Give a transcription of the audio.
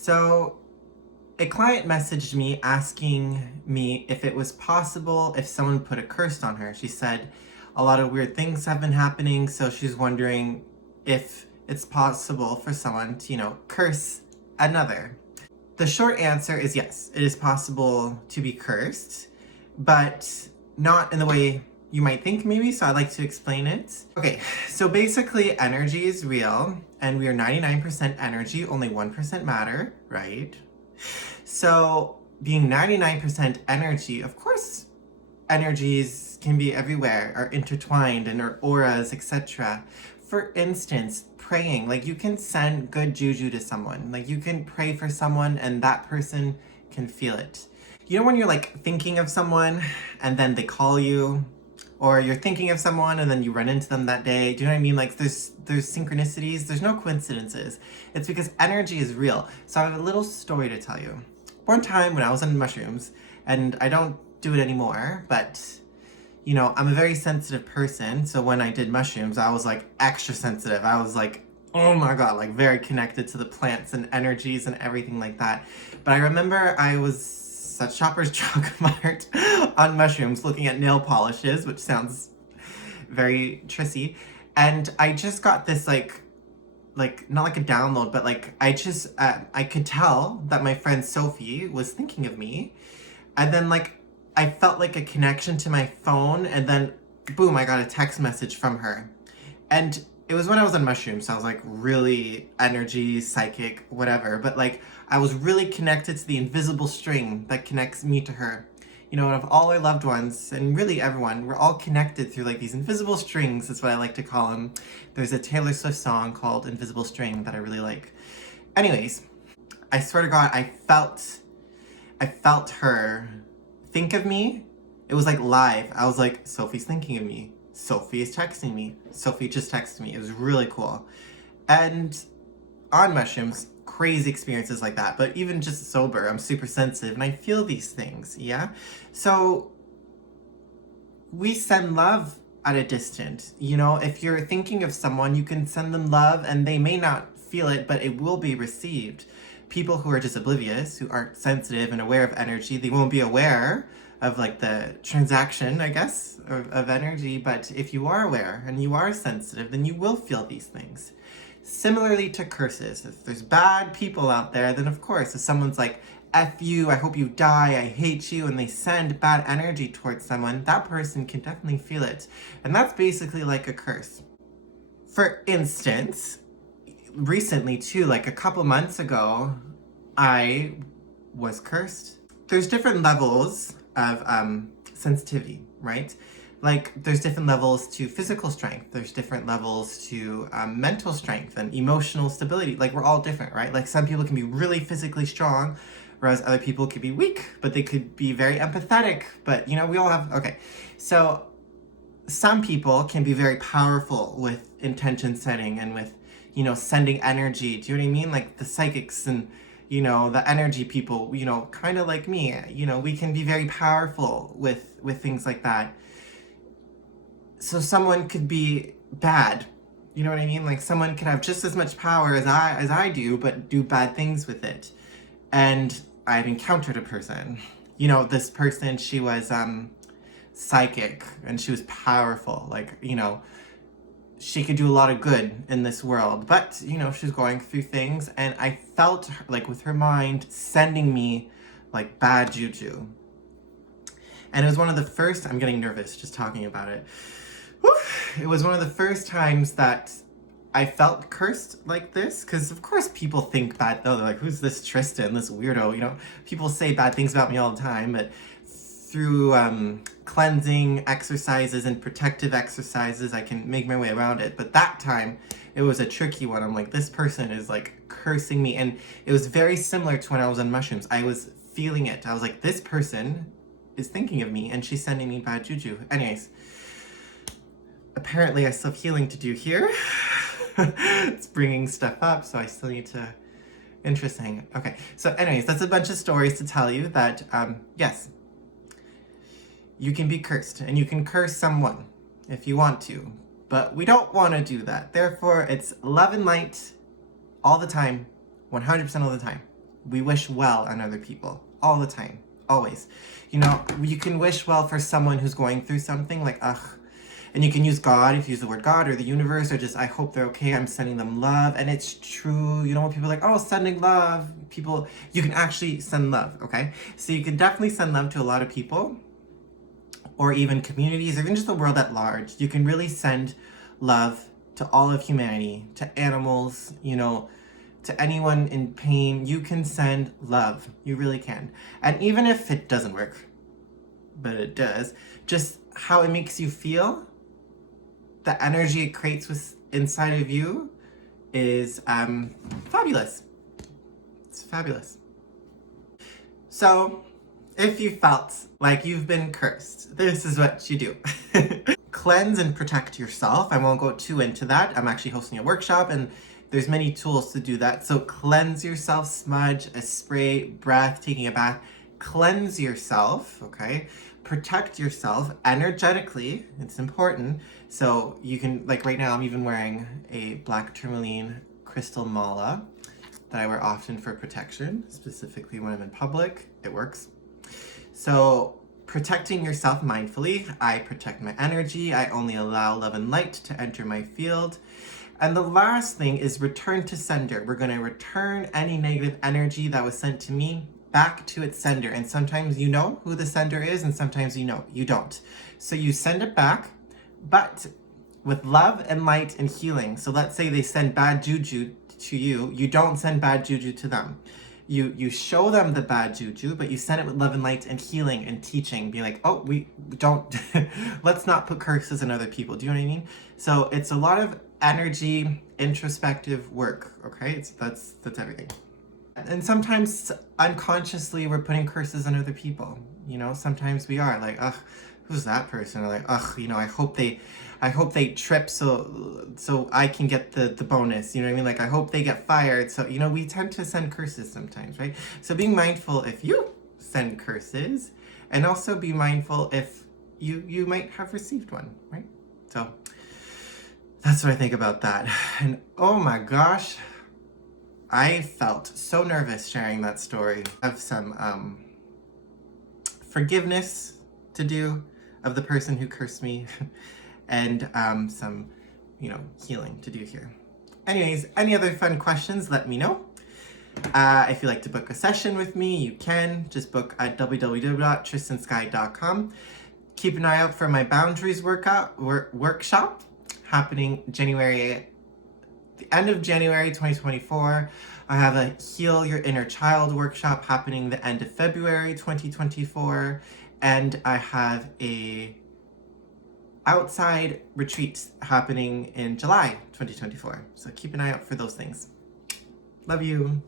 So, a client messaged me asking me if it was possible if someone put a curse on her. She said a lot of weird things have been happening, so she's wondering if it's possible for someone to, curse another. The short answer is yes, it is possible to be cursed, but not in the way you might think maybe, so I'd like to explain it. Okay, so basically energy is real, and we are 99% energy, only 1% matter, right? So being 99% energy, of course, energies can be everywhere, are intertwined and are auras, etc. For instance, praying, like you can send good juju to someone, like you can pray for someone and that person can feel it. You know when you're like thinking of someone and then they call you, or you're thinking of someone and then you run into them that day. Do you know what I mean? Like there's synchronicities, there's no coincidences. It's because energy is real. So I have a little story to tell you. One time when I was on mushrooms, and I don't do it anymore, but I'm a very sensitive person. So when I did mushrooms, I was like extra sensitive. I was like, oh my God, like very connected to the plants and energies and everything like that. But I remember I was at Shoppers Drug Mart on mushrooms looking at nail polishes, which sounds very trissy. And I just got this like not like a download, but like I could tell that my friend Sophie was thinking of me. And then like I felt like a connection to my phone, and then boom, I got a text message from her. And it was when I was on mushrooms, so I was like really energy, psychic, whatever. But like I was really connected to the invisible string that connects me to her. And of all our loved ones, and really everyone, we're all connected through like these invisible strings, is what I like to call them. There's a Taylor Swift song called Invisible String that I really like. Anyways, I swear to God, I felt her think of me. It was like live. I was like, Sophie's thinking of me. Sophie is texting me. Sophie just texted me. It was really cool. And on mushrooms, crazy experiences like that. But even just sober, I'm super sensitive and I feel these things, yeah? So we send love at a distance. If you're thinking of someone, you can send them love and they may not feel it, but it will be received. People who are just oblivious, who aren't sensitive and aware of energy, they won't be aware of like the transaction, I guess, of energy. But if you are aware and you are sensitive, then you will feel these things. Similarly to curses, if there's bad people out there, then of course, if someone's like, F you, I hope you die, I hate you, and they send bad energy towards someone, that person can definitely feel it. And that's basically like a curse. For instance, recently too, like a couple months ago, I was cursed. There's different levels of sensitivity, right? Like there's different levels to physical strength. There's different levels to mental strength and emotional stability. Like we're all different, right? Like some people can be really physically strong, whereas other people could be weak, but they could be very empathetic. But we all have, okay. So some people can be very powerful with intention setting and with, sending energy. Do you know what I mean? Like the psychics and, the energy people, kind of like me, we can be very powerful with things like that. So someone could be bad. You know what I mean? Like someone could have just as much power as I do, but do bad things with it. And I've encountered a person. This person, she was psychic and she was powerful. Like, she could do a lot of good in this world, but she's going through things, and I felt her, like with her mind sending me like bad juju. And it was one of the first, I'm getting nervous just talking about it. Whew. It was one of the first times that I felt cursed like this, because of course people think bad, though. They're like, who's this Tristen, this weirdo? People say bad things about me all the time, but through cleansing exercises and protective exercises, I can make my way around it. But that time, it was a tricky one. I'm like, this person is like cursing me. And it was very similar to when I was on mushrooms. I was feeling it. I was like, this person is thinking of me and she's sending me bad juju. Anyways, apparently I still have healing to do here. It's bringing stuff up, so I still need to... Interesting. Okay, so anyways, that's a bunch of stories to tell you that, yes, you can be cursed, and you can curse someone if you want to, but we don't want to do that. Therefore, it's love and light all the time, 100% all the time. We wish well on other people all the time, always. You know, you can wish well for someone who's going through something like, ugh. And you can use God, if you use the word God or the universe, or just, I hope they're okay, I'm sending them love. And it's true. You know, when people are like, oh, sending love, people, you can actually send love, okay? So you can definitely send love to a lot of people, or even communities, or even just the world at large. You can really send love to all of humanity, to animals, you know, to anyone in pain. You can send love. You really can. And even if it doesn't work, but it does, just how it makes you feel, the energy it creates with inside of you is fabulous. It's fabulous. So, if you felt like you've been cursed, this is what you do. Cleanse and protect yourself. I won't go too into that. I'm actually hosting a workshop and there's many tools to do that. So cleanse yourself, smudge, a spray, breath, taking a bath. Cleanse yourself, okay? Protect yourself energetically. It's important. So you can, like right now, I'm even wearing a black tourmaline crystal mala that I wear often for protection, specifically when I'm in public. It works. So protecting yourself mindfully. I protect my energy. I only allow love and light to enter my field. And the last thing is return to sender. We're going to return any negative energy that was sent to me back to its sender. And sometimes you know who the sender is, and sometimes you don't. So you send it back, but with love and light and healing. So let's say they send bad juju to you. You don't send bad juju to them. You show them the bad juju, but you send it with love and light and healing and teaching. Be like, oh, we don't, let's not put curses on other people. Do you know what I mean? So it's a lot of energy, introspective work, okay? That's everything. And sometimes unconsciously we're putting curses on other people. You know, sometimes we are like, ugh, who's that person? Or like, ugh, you know, I hope they trip so I can get the bonus. You know what I mean? Like, I hope they get fired. So, you know, we tend to send curses sometimes, right? So being mindful if you send curses, and also be mindful if you might have received one, right? So that's what I think about that. And oh my gosh, I felt so nervous sharing that story. I have some forgiveness to do of the person who cursed me and some, you know, healing to do here. Anyways, any other fun questions, let me know. If you'd like to book a session with me, you can. Just book at www.tristensky.com. Keep an eye out for my boundaries workshop happening the end of January 2024. I have a Heal Your Inner Child workshop happening the end of February 2024. And I have a outside retreat happening in July 2024. So keep an eye out for those things. Love you.